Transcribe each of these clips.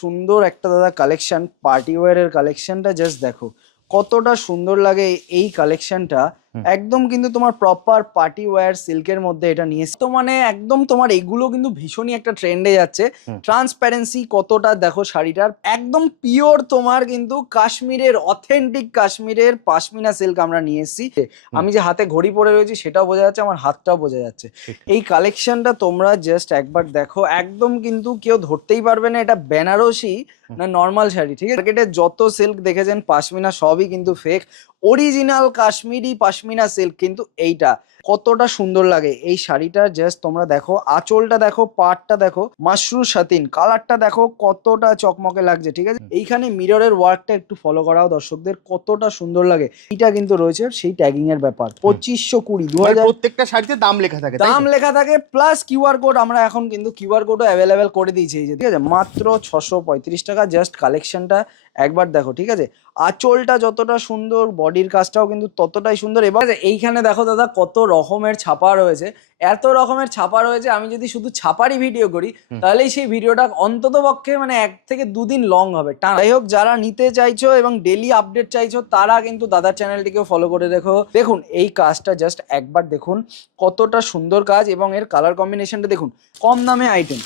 সুন্দর একটা দাদা কালেকশন, পার্টি ওয়্যারের কালেকশনটা জাস্ট দেখো কতটা সুন্দর লাগে এই কালেকশনটা। একদম কিন্তু তোমার প্রপার পার্টি ওয়্যার সিল্কের মধ্যে এটা নিয়ে তো মানে একদম তোমার এগুলো কিন্তু ভীষণই একটা ট্রেন্ডে যাচ্ছে। ট্রান্সপারেন্সি কতটা দেখো শাড়িটার, একদম পিওর তোমার কিন্তু কাশ্মীরের অথেন্টিক কাশ্মীরের পাশমিনা সিল্ক আমরা নিয়ে এসেছি। আমি যে হাতে ঘড়ি পরে রয়েছি সেটাও বোঝা যাচ্ছে, আমার হাতটাও বোঝা যাচ্ছে। এই কালেকশনটা তোমরা জাস্ট একবার দেখো, একদম কিন্তু কেউ ধরতেই পারবে না এটা বেনারসি না নর্মাল শাড়ি। ঠিক আছে, মার্কেটে যত সিল্ক দেখেছেন পাশমিনা সবই কিন্তু fake. Original Kashmiri pashmina silk কিন্তু এইটা কতটা সুন্দর লাগে এই শাড়িটা। জাস্ট তোমরা দেখো, আঁচলটা দেখো, পাড়টা দেখো, মাশরু সাতিন কালারটা দেখো কতটা চকমকে লাগছে। ঠিক আছে, এইখানে মিররের ওয়ার্কটা একটু ফলো করাও দর্শকদের, কতটা সুন্দর লাগে। এটা কিন্তু রয়েছে সেই ট্যাগিং এর ব্যাপার। 2520 2000 প্রত্যেকটা শাড়িতে দাম লেখা থাকে, দাম লেখা থাকে প্লাস কিউআর কোড। আমরা এখন কিন্তু কিউআর কোডও অ্যাভেলেবেল করে দিয়েছি এই যে। ঠিক আছে, মাত্র 635 টাকা। জাস্ট কালেকশনটা একবার দেখো। ঠিক আছে, আঁচলটা যতটা সুন্দর, বডির কাজটাও কিন্তু ততটাই সুন্দর। এবার এইখানে দেখো দাদা কত রকমের ছাপা রয়েছে, এত রকমের ছাপা রয়েছে। আমি যদি শুধু ছাপারই ভিডিও করি তাহলেই সেই ভিডিওটা অন্তত পক্ষে মানে 1 থেকে 2 দিন লং হবে। যাই হোক, যারা নিতে চাইছো এবং ডেলি আপডেট চাইছো তারা কিন্তু দাদার চ্যানেলটিকেও ফলো করে দেখো। দেখুন এই কাজটা জাস্ট একবার দেখুন কতটা সুন্দর কাজ, এবং এর কালার কম্বিনেশনটা দেখুন। কম দামে আইটেম,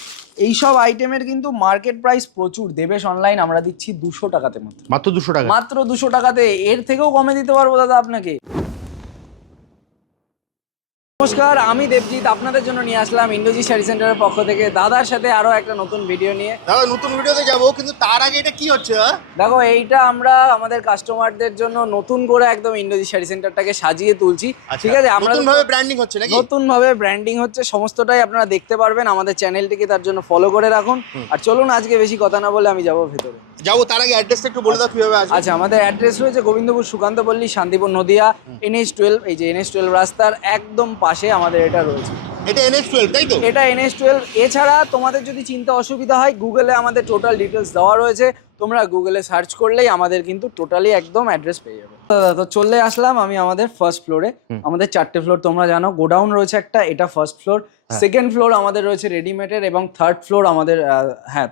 এইসব আইটেমের কিন্তু মার্কেট প্রাইস প্রচুর। দেবেশ অনলাইন আমরা দিচ্ছি 200 টাকাতে, মাত্র 200 টাকা, মাত্র 200 টাকাতে। এর থেকেও কমে দিতে পারবো দাদা আপনাকে। নমস্কার, আমি দেবজিৎ আপনাদের জন্য নিয়ে আসলাম ইন্দ্রজিৎ শাড়ি সেন্টারের পক্ষ থেকে দাদার সাথে আরো একটা নতুন ভিডিও নিয়ে। দাদা নতুন ভিডিওতে যাবো, কিন্তু তার আগে এটা কি হচ্ছে? দেখো, এইটা আমরা আমাদের কাস্টমারদের জন্য নতুন করে একদম ইন্দ্রজিৎ শাড়ি সেন্টারটাকে সাজিয়ে তুলছি। ঠিক আছে, আমরা নতুন ভাবে ব্র্যান্ডিং হচ্ছে নাকি? নতুন ভাবে ব্র্যান্ডিং হচ্ছে, সমস্তটাই আপনারা দেখতে পারবেন। আমাদের চ্যানেলটিকে তার জন্য ফলো করে রাখুন। আর চলুন আজকে বেশি কথা না বলে আমি যাবো ভেতরে। যাবো, তার আগে অ্যাড্রেসটা একটু বলে দাও কিভাবে আসবে। আচ্ছা, আমাদের অ্যাড্রেস রয়েছে গোবিন্দপুর সুকান্তপল্লী, শান্তিপুর, নদিয়া, NH12। এই যে NH12 রাস্তার একদম পাশে আমাদের এটা রয়েছে। এটা NH12 তাই তো? এটা NH12। এছাড়া তোমাদের যদি চিন্তা অসুবিধা হয়, গুগলে আমাদের টোটাল ডিটেলস দেওয়া রয়েছে, তোমরা গুগলে সার্চ করলেই আমাদের কিন্তু টোটালি একদম অ্যাড্রেস পেয়ে যাবে। তো চলে আসলাম আমি আমাদের ফার্স্ট ফ্লোরে। আমাদের 4টে ফ্লোর তোমরা জানো, গোডাউন রয়েছে একটা, এটা ফার্স্ট ফ্লোর। সেকেন্ড ফ্লোর আমাদের রয়েছে রেডিমেডের, এবং থার্ড ফ্লোর আমাদের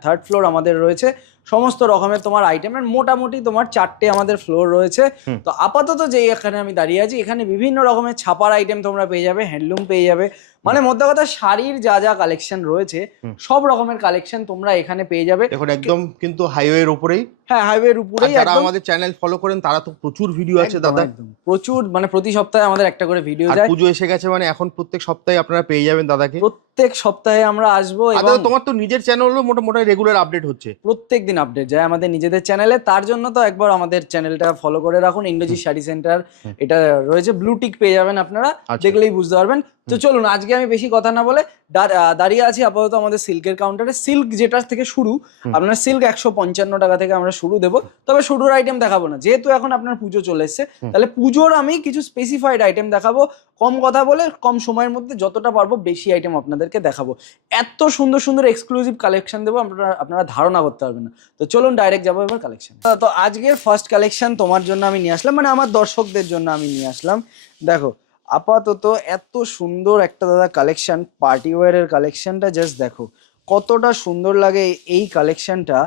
থার্ড ফ্লোর আমাদের রয়েছে সমস্ত রকমের তোমার আইটেমের। মোটামুটি তোমার 4টে আমাদের ফ্লোর রয়েছে। তো আপাতত যে এখানে আমি দাঁড়িয়ে আছি, এখানে বিভিন্ন রকমের ছাপার আইটেম তোমরা পেয়ে যাবে, হ্যান্ডলুম পেয়ে যাবে। মানে মধ্যে কথা, শাড়ির যা যা কালেকশন রয়েছে সব রকমের কালেকশন তোমরা এখানে পেয়ে যাবে। এখন একদম কিন্তু হাইওয়ের উপরেই। হ্যাঁ, হাইওয়ের উপরেই। যারা আমাদের চ্যানেল ফলো করেন তারা তো প্রচুর ভিডিও আছে দাদা, প্রচুর। মানে প্রতি সপ্তাহে আমাদের একটা করে ভিডিও যায়। পুজো এসে গেছে, মানে এখন প্রত্যেক সপ্তাহে আপনারা পেয়ে যাবেন দাদাকে। প্রত্যেক সপ্তাহে আমরা আসবো। এবং তোমার তো নিজের চ্যানেলও মোটামুটি রেগুলার আপডেট হচ্ছে, প্রত্যেক দিন আপডেট যায় আমাদের নিজেদের চ্যানেলে। তার জন্য তো একবার আমাদের চ্যানেলটা ফলো করে রাখুন, ইন্দ্রজিৎ শাড়ি সেন্টার এটা রয়েছে, ব্লু টিক পেয়ে যাবেন আপনারা, দেখলেই বুঝতে পারবেন। তো চলুন আজকে আমি বেশি কথা না বলে দাঁড়িয়ে আছি আপাতত আমাদের সিল্কের কাউন্টারে। সিল্ক যেটা থেকে শুরু, আপনার সিল্ক 155 টাকা থেকে আমরা শুরু দেবো। তবে শুরুর আইটেম দেখাবো না, যেহেতু এখন আপনার পুজো চলে এসছে, তাহলে পুজোর আমি কিছু স্পেসিফাইড আইটেম দেখাবো। কম কথা বলে কম সময়ের মধ্যে যতটা পারবো বেশি আইটেম আপনাদেরকে দেখাবো। এত সুন্দর সুন্দর এক্সক্লুসিভ কালেকশন দেবো, আপনারা ধারণা করতে পারবেন না। তো চলুন ডাইরেক্ট যাবো এবার কালেকশন। তো আজকের ফার্স্ট কালেকশন তোমার জন্য আমি নিয়ে আসলাম, মানে আমার দর্শকদের জন্য আমি নিয়ে আসলাম। দেখো, আপাতত এত সুন্দর একটা দাদা কালেকশন, পার্টি ওয়্যারের কালেকশনটা জাস্ট দেখো কতটা সুন্দর লাগে এই কালেকশনটা।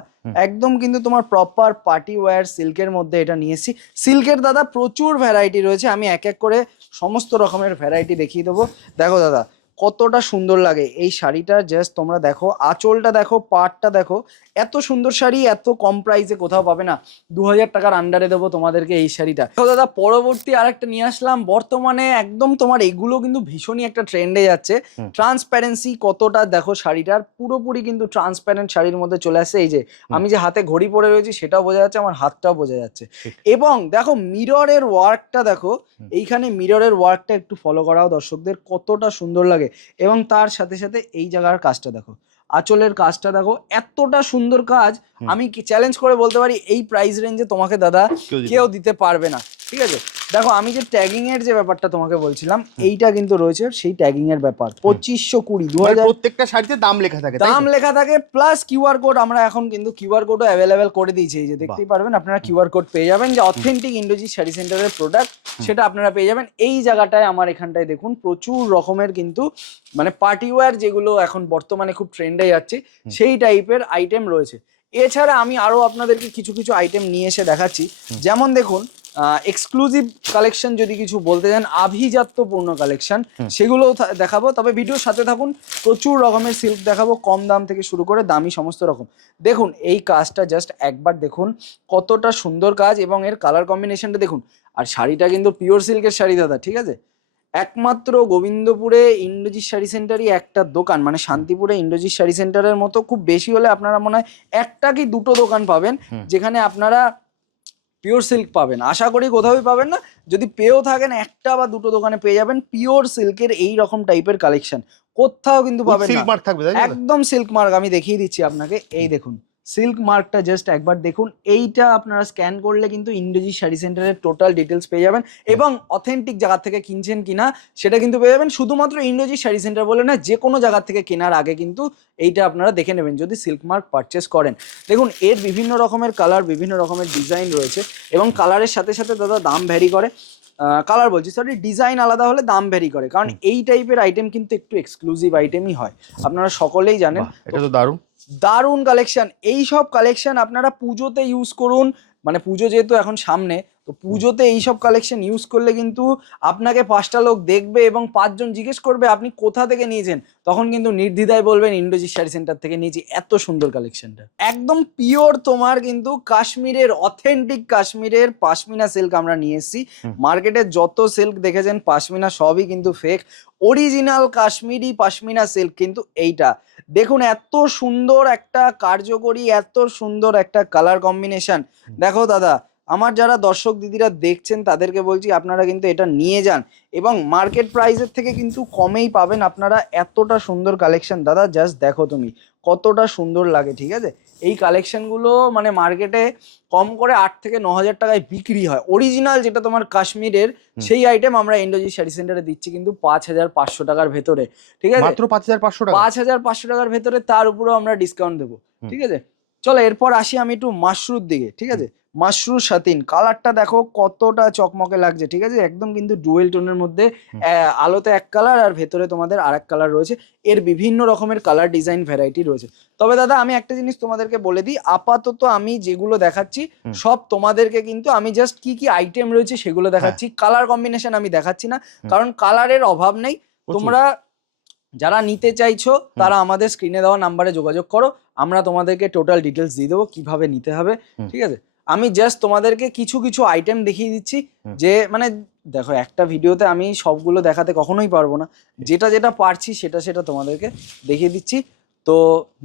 একদম কিন্তু তোমার প্রপার পার্টি ওয়্যার সিল্কের মধ্যে এটা নিয়েছি। সিল্কের দাদা প্রচুর ভ্যারাইটি রয়েছে, আমি এক এক করে সমস্ত রকমের ভ্যারাইটি দেখিয়ে দেবো। দেখো দাদা কতটা সুন্দর লাগে এই শাড়িটা, জাস্ট তোমরা দেখো, আঁচলটা দেখো, পাড়টা দেখো। এত সুন্দর শাড়ি এত কম প্রাইসে কোথাও পাবে না। 2000 টাকার আন্ডারে দেবো তোমাদেরকে এই শাড়িটা। তো দাদা পরবর্তী আরেকটা নিয়ে আসলাম। বর্তমানে একদম তোমার এগুলো কিন্তু ভীষণই একটা ট্রেন্ডে যাচ্ছে। ট্রান্সপারেন্সি কতটা দেখো শাড়িটার, পুরোপুরি কিন্তু ট্রান্সপারেন্ট শাড়ির মধ্যে চলে আসছে। এই যে আমি যে হাতে ঘড়ি পরে রয়েছি সেটাও বোঝা যাচ্ছে, আমার হাতটাও বোঝা যাচ্ছে। এবং দেখো মিররের ওয়ার্কটা দেখো, এইখানে মিররের ওয়ার্কটা একটু ফলো করাও দর্শকদের, কতটা সুন্দর লাগে। এবং তার সাথে সাথে এই জায়গার কাজটা দেখো, আঁচলের কাজটা দেখো, এতটা সুন্দর কাজ। আমি কি চ্যালেঞ্জ করে বলতে পারি এই প্রাইস রেঞ্জে তোমাকে দাদা কেউ দিতে পারবে না। ঠিক আছে, দেখো আমি যে ট্যাগিং এর যে ব্যাপারটা তোমাকে বলছিলাম, এইটা কিন্তু রয়েছে সেই ট্যাগিং এর ব্যাপার। 2520 2000 প্রত্যেকটা শাড়িতে দাম লেখা থাকে, দাম লেখা থাকে প্লাস কিউআর কোড। আমরা এখন কিন্তু কিউআর কোডও অ্যাভেলেবেল করে দিয়েছি, এই যে দেখতেই পারবেন আপনারা কিউআর কোড পেয়ে যাবেন। যে অথেন্টিক ইন্দ্রজিৎ শাড়ি সেন্টারের প্রোডাক্ট সেটা আপনারা পেয়ে যাবেন এই জায়গাটায়। আমার এখানটায় দেখুন প্রচুর রকমের কিন্তু মানে পার্টি ওয়্যার যেগুলো এখন বর্তমানে খুব ট্রেন্ডে যাচ্ছে সেই টাইপের আইটেম রয়েছে। এছাড়া আমি আরো আপনাদেরকে কিছু কিছু আইটেম নিয়ে এসে দেখাচ্ছি, যেমন দেখুন এক্সক্লুসিভ কালেকশন যদি কিছু বলতে চান, আভিজাত্যপূর্ণ কালেকশন, সেগুলোও দেখাবো। তবে ভিডিওর সাথে থাকুন, প্রচুর রকমের সিল্ক দেখাবো, কম দাম থেকে শুরু করে দামি সমস্ত রকম। দেখুন এই কাজটা জাস্ট একবার দেখুন, কতটা সুন্দর কাজ, এবং এর কালার কম্বিনেশনটা দেখুন। আর শাড়িটা কিন্তু পিওর সিল্কের শাড়ি দাদা, ঠিক আছে। একমাত্র গোবিন্দপুরে ইন্দ্রজিৎ শাড়ি সেন্টারই একটা দোকান, মানে শান্তিপুরে ইন্দ্রজিৎ শাড়ি সেন্টারের মতো খুব বেশি হলে আপনারা মনে হয় একটা কি দুটো দোকান পাবেন যেখানে আপনারা পিওর সিল্ক পাবেন। আশা করি কোথাওই পাবেন না, যদি পেয়েও থাকেন একটা বা দুটো দোকানে পেয়ে যাবেন পিওর সিল্কের এই রকম টাইপের কালেকশন, কোথাও কিন্তু পাবেন না। সিল্ক মার্ক থাকবে, তাই না? একদম সিল্ক মার্ক, আমি দেখিয়ে দিচ্ছি আপনাকে, এই দেখুন সিল্ক মার্কটা জাস্ট একবার দেখুন। এইটা আপনারা স্ক্যান করলে কিন্তু ইন্দ্রজিৎ শাড়ি সেন্টারের টোটাল ডিটেলস পেয়ে যাবেন, এবং অথেন্টিক জায়গা থেকে কিনছেন কিনা সেটা কিন্তু পেয়ে যাবেন। শুধুমাত্র ইন্দ্রজিৎ শাড়ি সেন্টার বলে না, যে কোনো জায়গা থেকে কেনার আগে কিন্তু এইটা আপনারা দেখে নেবেন যদি সিল্ক মার্ক পারচেস করেন। দেখুন এর বিভিন্ন রকমের কালার, বিভিন্ন রকমের ডিজাইন রয়েছে, এবং কালারের সাথে সাথে দাদা দাম ভ্যারি করে। কালার বলছি সরি, ডিজাইন আলাদা হলে দাম ভ্যারি করে, কারণ এই টাইপের আইটেম কিন্তু একটু এক্সক্লুসিভ আইটেমই হয়, আপনারা সকলেই জানেন। এটা তো দারুণ দারুণ কালেকশন। এই সব কালেকশন আপনারা পুজোতে ইউজ করুন, মানে পুজো যেহেতু এখন সামনে, তো পুজোতে এইসব কালেকশন ইউজ করলে কিন্তু আপনাকে 5টা লোক দেখবে এবং 5জন জিজ্ঞেস করবে আপনি কোথা থেকে নিয়েছেন, তখন কিন্তু নির্দ্বিধায় বলবেন ইন্দ্রজিৎ শাড়ি সেন্টার থেকে নিয়েছি। এত সুন্দর কালেকশনটা, একদম পিওর তোমার কিন্তু কাশ্মীরের, অথেন্টিক কাশ্মীরের পাশমিনা সিল্ক আমরা নিয়ে এসেছি। মার্কেটে যত সিল্ক দেখেছেন পাশমিনা সবই কিন্তু fake, original Kashmiri pashmina silk কিন্তু এইটা। দেখুন এত সুন্দর একটা কার্যকরী, এত সুন্দর একটা কালার কম্বিনেশন। দেখো দাদা, আমার যারা দর্শক দিদিরা দেখছেন তাদেরকে বলছি আপনারা কিন্তু এটা নিয়ে যান, এবং মার্কেট প্রাইসের থেকে কিন্তু কমেই পাবেন আপনারা। এতটা সুন্দর কালেকশন দাদা, জাস্ট দেখো তুমি কতটা সুন্দর লাগে, ঠিক আছে। এই কালেকশনগুলো মানে মার্কেটে কম করে 8 থেকে 9 হাজার টাকায় বিক্রি হয়। অরিজিনাল যেটা তোমার কাশ্মীরের, সেই আইটেম আমরা ইন্দ্রজিৎ শাড়ি সেন্টারে দিচ্ছি কিন্তু 5,500 টাকার ভেতরে, ঠিক আছে। মাত্র 5,500 টাকা? 5,500 টাকার ভেতরে, তার উপরেও আমরা ডিসকাউন্ট দেবো, ঠিক আছে। চলো এরপর আসি আমি একটু মাশরুর দিকে, ঠিক আছে। মাশরুর সাতিন কালারটা দেখো কতটা চকমকে লাগছে, ঠিক আছে। একদম কিন্তু ডুয়েল টোনের মধ্যে, আলোতে এক কালার আর ভেতরে তোমাদের আর এক কালার রয়েছে। এর বিভিন্ন রকমের কালার ডিজাইন ভ্যারাইটি রয়েছে। তবে দাদা আমি একটা জিনিস তোমাদেরকে বলে দিই, আপাতত আমি যেগুলো দেখাচ্ছি সব তোমাদেরকে কিন্তু আমি জাস্ট কি কি আইটেম রয়েছে সেগুলো দেখাচ্ছি, কালার কম্বিনেশন আমি দেখাচ্ছি না, কারণ কালারের অভাব নেই। তোমরা যারা নিতে চাইছো তারা আমাদের স্ক্রিনে দেওয়া নাম্বারে যোগাযোগ করো, আমরা তোমাদেরকে টোটাল ডিটেলস দিয়ে দেবো কিভাবে নিতে হবে, ঠিক আছে। আমি জাস্ট তোমাদেরকে কিছু কিছু আইটেম দেখিয়ে দিচ্ছি, যে মানে দেখো একটা ভিডিওতে আমি সবগুলো দেখাতে কখনোই পারবো না, যেটা যেটা পারছি সেটা সেটা তোমাদেরকে দেখিয়ে দিচ্ছি। তো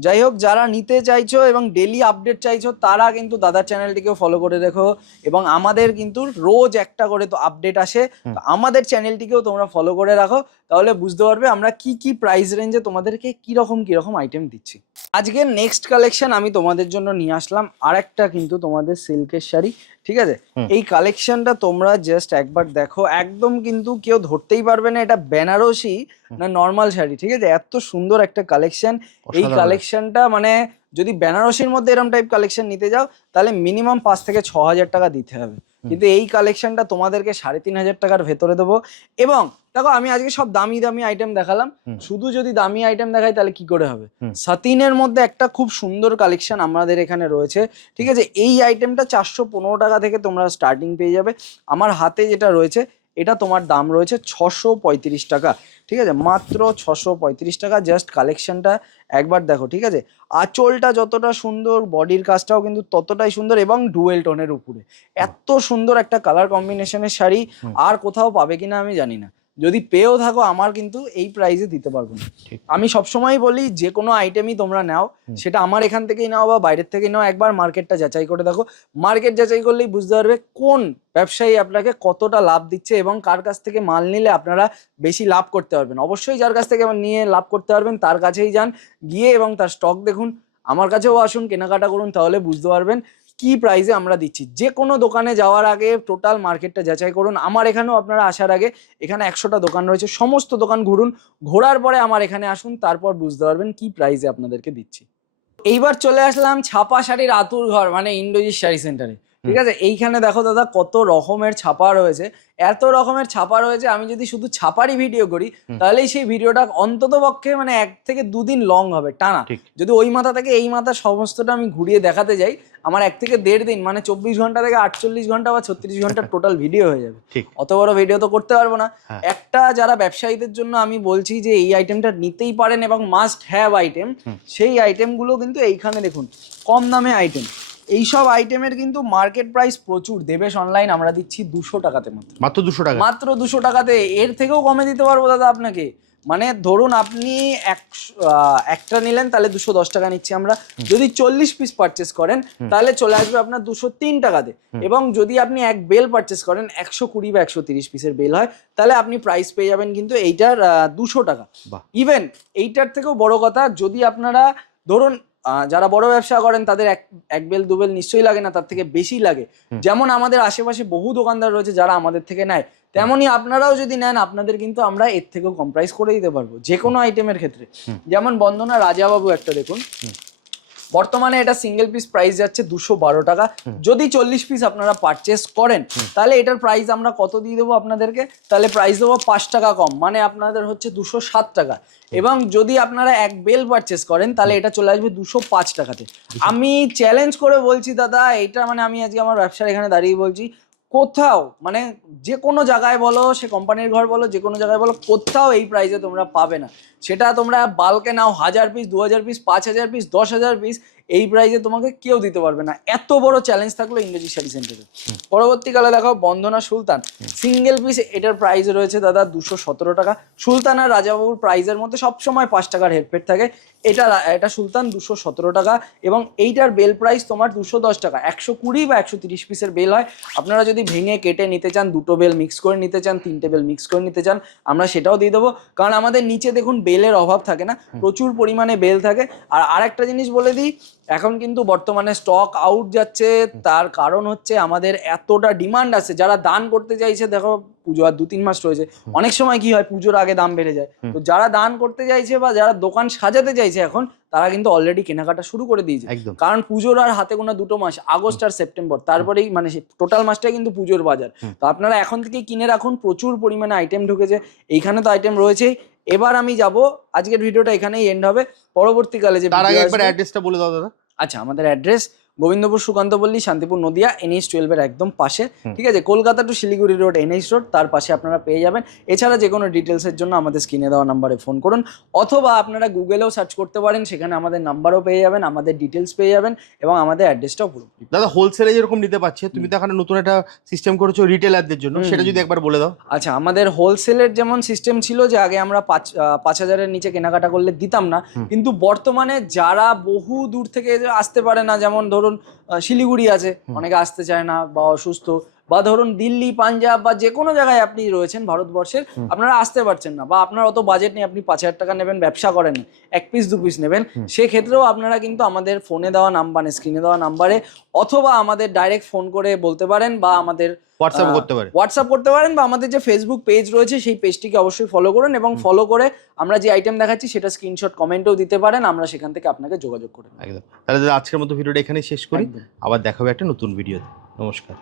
যাই হোক, যারা নিতে চাইছো এবং ডেলি আপডেট চাইছো তারা কিন্তু দাদার চ্যানেলটিকেও ফলো করে রেখো, এবং আমাদের কিন্তু রোজ একটা করে তো আপডেট আসে, তো আমাদের চ্যানেলটিকেও তোমরা ফলো করে রাখো, তাহলে বুঝতে পারবে আমরা কি কি প্রাইস রেঞ্জে তোমাদেরকে কিরকম আইটেম দিচ্ছি। আজকে নেক্সট কালেকশন আমি তোমাদের জন্য নিয়ে আসলাম আরেকটা কিন্তু তোমাদের সিল্কের শাড়ি, ঠিক আছে। এই কালেকশনটা তোমরা জাস্ট একবার দেখো, একদম কিন্তু কেউ ধরতেই পারবে না এটা বেনারসি না নর্মাল শাড়ি, ঠিক আছে। এত সুন্দর একটা কালেকশন। এই কালেকশনটা মানে যদি বেনারসির মধ্যে এরকম টাইপ কালেকশন নিতে যাও তাহলে মিনিমাম 5 থেকে 6 হাজার টাকা দিতে হবে, কিন্তু এই কালেকশনটা তোমাদেরকে 3,500 টাকার ভেতরে দেবো। এবং দেখো আমি আজকে সব দামি দামি আইটেম দেখালাম, শুধু যদি দামি আইটেম দেখাই তাহলে কি করে হবে। সাতিনের মধ্যে একটা খুব সুন্দর কালেকশন আমাদের এখানে রয়েছে, ঠিক আছে। এই আইটেমটা 415 টাকা থেকে তোমরা স্টার্টিং পেয়ে যাবে। আমার হাতে যেটা রয়েছে এটা তোমার দাম রয়েছে 635 টাকা, ঠিক আছে। মাত্র 635 টাকা। জাস্ট কালেকশনটা একবার দেখো, ঠিক আছে। আঁচলটা যতটা সুন্দর, বডির কাজটাও কিন্তু ততটাই সুন্দর, এবং ডুয়েল টোনের উপরে এত সুন্দর একটা কালার কম্বিনেশনের শাড়ি আর কোথাও পাবে কিনা আমি জানি না। যদি পেয়েও থাকো আমার কিন্তু এই প্রাইসে দিতে পারবো না। আমি সবসময় বলি যে কোনো আইটেমই তোমরা নাও, সেটা আমার এখান থেকেই নাও বা বাইরের থেকেই নাও, একবার মার্কেটটা যাচাই করে দেখো। মার্কেট যাচাই করলেই বুঝতে পারবে কোন ব্যবসায়ী আপনাকে কতটা লাভ দিচ্ছে এবং কার কাছ থেকে মাল নিলে আপনারা বেশি লাভ করতে পারবেন। অবশ্যই যার কাছ থেকে নিয়ে লাভ করতে পারবেন তার কাছেই যান গিয়ে, এবং তার স্টক দেখুন, আমার কাছেও আসুন, কেনাকাটা করুন, তাহলে বুঝতে পারবেন কি প্রাইসে আমরা দিচ্ছি। যে কোনো দোকানে যাওয়ার আগে টোটাল মার্কেটটা যাচাই করুন। আমার এখানেও আপনারা আসার আগে, এখানে 100টা দোকান রয়েছে, সমস্ত দোকান ঘুরুন, ঘোরার পরে আমার এখানে আসুন, তারপর বুঝতে পারবেন কি প্রাইসে আপনাদেরকে দিচ্ছি। এইবার চলে আসলাম ছাপা শাড়ির আতুর ঘর মানে ইন্দ্রজিৎ শাড়ি সেন্টারে, ঠিক আছে, এইখানে দেখো দাদা কত রকমের ছাপা রয়েছে, এত রকমের ছাপা রয়েছে। আমি যদি শুধু ছাপারই ভিডিও করি তাহলেই সেই ভিডিওটা অন্তত পক্ষে মানে 1 থেকে 2 দিন লং হবে টানা। যদি ওই মাথা থেকে এই মাথা সমস্তটা আমি ঘুরিয়ে দেখাতে যাই, আমার 1 থেকে 1.5 দিন মানে 24 ঘন্টা থেকে 48 ঘন্টা বা 36 ঘন্টা টোটাল ভিডিও হয়ে যাবে। অত বড় ভিডিও তো করতে পারবো না। একটা যারা ব্যবসায়ীদের জন্য আমি বলছি যে এই আইটেমটা নিতেই পারেন এবং মাস্ট হ্যাভ আইটেম, সেই আইটেমগুলো কিন্তু এইখানে দেখুন কম দামে আইটেম। এইসব আইটেমের কিন্তু মার্কেট প্রাইস প্রচুর। দেবেশ অনলাইন আমরা দিচ্ছি 200 টাকাতে, মাত্র 200 টাকা, মাত্র 200 টাকাতে। এর থেকেও কমে দিতে পারবো দাদা আপনাকে। মানে ধরুন আপনি একটা নিলেন তাহলে 210 টাকা নিচ্ছি আমরা। যদি 40 পিস পারচেস করেন তাহলে চলে আসবে আপনার 203 টাকাতে। এবং যদি আপনি এক বেল পারচেস করেন 120 বা 130 পিসের বেল হয়, তাহলে আপনি প্রাইস পেয়ে যাবেন কিন্তু এইটার 200 টাকা। ইভেন এইটার থেকেও বড় কথা, যদি আপনারা ধরুন যারা বড় ব্যবসা করেন তাদের এক বেল 2 বেল নিশ্চয়ই লাগে না, তার থেকে বেশি লাগে। যেমন আমাদের আশেপাশে বহু দোকানদার রয়েছে যারা আমাদের থেকে নেয়, তেমনই আপনারাও যদি নেন আপনাদের কিন্তু আমরা এর থেকেও কম প্রাইস করে দিতে পারবো যে কোনো আইটেমের ক্ষেত্রে। যেমন বন্দনা রাজাবাবু একটা দেখুন, বর্তমানে এটা সিঙ্গেল পিস প্রাইস যাচ্ছে 212 টাকা। যদি 40 পিস আপনারা পারচেস করেন তাহলে এটার প্রাইস আমরা কত দিয়ে দেবো আপনাদেরকে, তাহলে প্রাইস দেবো 5 টাকা কম, মানে আপনাদের হচ্ছে 207 টাকা। এবং যদি আপনারা এক বেল পারচেস করেন তাহলে এটা চলে আসবে 205 টাকাতে। আমি চ্যালেঞ্জ করে বলছি দাদা, এটা মানে আমি আজকে আমার ব্যবসার এখানে দাঁড়িয়ে বলছি, কোথাও মানে যে কোনো জায়গায় বলো, সে কোম্পানির ঘর বলো, যে কোনো জায়গায় বলো, কোথাও এই প্রাইসে তোমরা পাবে না। সেটা তোমরা বাল্কে নাও 1000 পিস, 2000 পিস, 5000 পিস, 10,000 পিস, এই প্রাইসে তোমাকে কেউ দিতে পারবে না। এত বড় চ্যালেঞ্জ থাকলো ইংরেজি শাড়ি সেন্টারে। পরবর্তীকালে দেখো বন্দনা সুলতান, সিঙ্গেল পিস এটার প্রাইস রয়েছে দাদা 217 টাকা। সুলতান আর রাজাবাবুর প্রাইসের মধ্যে সবসময় 5 টাকার হেরফের থাকে। এটা সুলতান 217 টাকা এবং এইটার বেল প্রাইস তোমার 210 টাকা। 120 বা 130 পিসের বেল হয়। আপনারা যদি ভেঙে কেটে নিতে চান, 2টো বেল মিক্স করে নিতে চান, 3টে বেল মিক্স করে নিতে চান, আমরা সেটাও দিয়ে দেবো। কারণ আমাদের নিচে দেখুন বেলের অভাব থাকে না, প্রচুর পরিমাণে বেল থাকে। আর আরেকটা জিনিস বলে দিই, এখন কিন্তু বর্তমানে স্টক আউট যাচ্ছে, তার কারণ হচ্ছে আমাদের এতটা ডিমান্ড আছে। যারা দান করতে চাইছে, দেখো পুজো আর 2-3 মাস রয়েছে, অনেক সময় কি হয় পুজোর আগে দাম বেড়ে যায়। তো যারা দান করতে চাইছে বা যারা দোকান সাজাতে চাইছে এখন, তারা কিন্তু অলরেডি কেনাকাটা শুরু করে দিয়েছে। কারণ পুজোর আর হাতে গোনা 2টো মাস, আগস্ট আর সেপ্টেম্বর, তারপরেই মানে টোটাল মাসটাই কিন্তু পুজোর বাজার। তো আপনারা এখন থেকে কিনে রাখুন, প্রচুর পরিমাণে আইটেম ঢুকেছে। এইখানে তো আইটেম রয়েছেই। এবার আমি যাব, আজকের ভিডিওটা এখানেই এন্ড হবে। পরবর্তীকালে যে তার আগে একবার অ্যাড্রেসটা বলে দাও দাদা। আচ্ছা, আমাদের অ্যাড্রেস গোবিন্দপুর সুকান্তপল্লী, শান্তিপুর, নদিয়া, NH 12 এর একদম পাশে। ঠিক আছে, Kolkata to Siliguri road NH road, তার পাশে আপনারা পেয়ে যাবেন। এছাড়া যে কোনো ডিটেলসের জন্য আমাদের স্ক্রিনে দেওয়া নাম্বারে ফোন করুন, অথবা আপনারা গুগলেও সার্চ করতে পারেন, সেখানে আমাদের নাম্বারও পেয়ে যাবেন, আমাদের ডিটেলস পেয়ে যাবেন এবং আমাদের অ্যাড্রেসটাও পুরো। দাদা হোলসেলে যেরকম নিতে পারছে, তুমি তো এখানে নতুন একটা সিস্টেম করেছো রিটেলারদের জন্য, সেটা যদি একবার বলে দাও। আচ্ছা, আমাদের হোলসেলের যেমন সিস্টেম ছিল যে আগে আমরা 5,000-এর নিচে কেনাকাটা করলে দিতাম না, কিন্তু বর্তমানে যারা বহু দূর থেকে আসতে পারে না, যেমন ধরুন শিলিগুড়ি আছে, অনেকে আসতে চায় না বা অসুস্থ, বা ধরুন দিল্লি, পাঞ্জাব বা যে কোনো জায়গায় আপনি রয়েছেন ভারতবর্ষের, আপনারা আসতে পারছেন না বা আপনার অত বাজেট নেই, আপনি 5,000 টাকা নেবেন, ব্যবসা করেন, 1 পিস 2 পিস নেবেন, সেক্ষেত্রেও আপনারা কিন্তু আমাদের ফোনে দেওয়া নাম্বারে, স্ক্রিনে দেওয়া নাম্বারে, অথবা আমাদের ডাইরেক্ট ফোন করে বলতে পারেন বা আমাদের হোয়াটসঅ্যাপ করতে পারেন, বা আমাদের যে ফেসবুক পেজ রয়েছে সেই পেজটিকে অবশ্যই ফলো করুন এবং ফলো করে আমরা যে আইটেম দেখাচ্ছি সেটা স্ক্রিনশট কমেন্টেও দিতে পারেন, আমরা সেখান থেকে আপনাকে যোগাযোগ করে। একদম। তাহলে আজকের মতো ভিডিওটা এখানেই শেষ করি, আবার দেখা হবে একটা নতুন ভিডিওতে। নমস্কার।